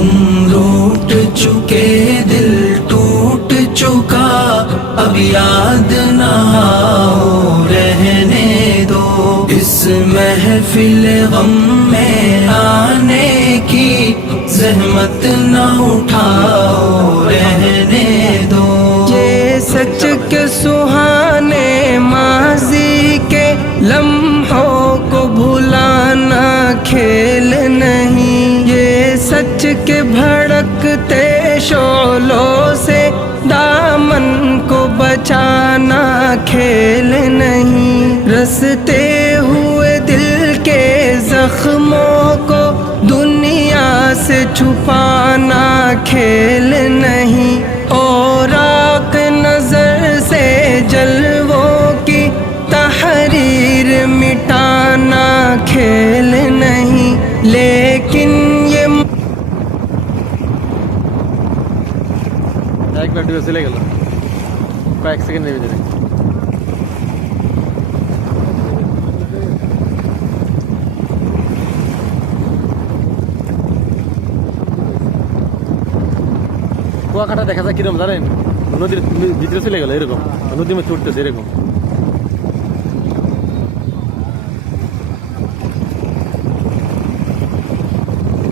तुम लूट चुके दिल टूट चुका, अब याद ना आओ रहने दो। इस महफिल गम में आने की जहमत ना उठाओ रहने दो। ये सच के सुहाने माजी के लम्हों को भुलाना खेल नहीं, ये सच के भड़कते शोलों से दामन को बचाना खेल नहीं। रसते हुए दिल के जख्मों को दुनिया से छुपाना खेल नहीं, और आँख नजर से जलवों की तहरीर मिटाना खेल नहीं। लेकिन ये एक मिनट में चले गल कয়েক সেকেন্ডের ভিতরে। কুয়াকাটা দেখা যায় কিরকম জানেন, নদীর ভিতরে চলে গেল এরকম, নদীর মধ্যে উঠতেছে এরকম।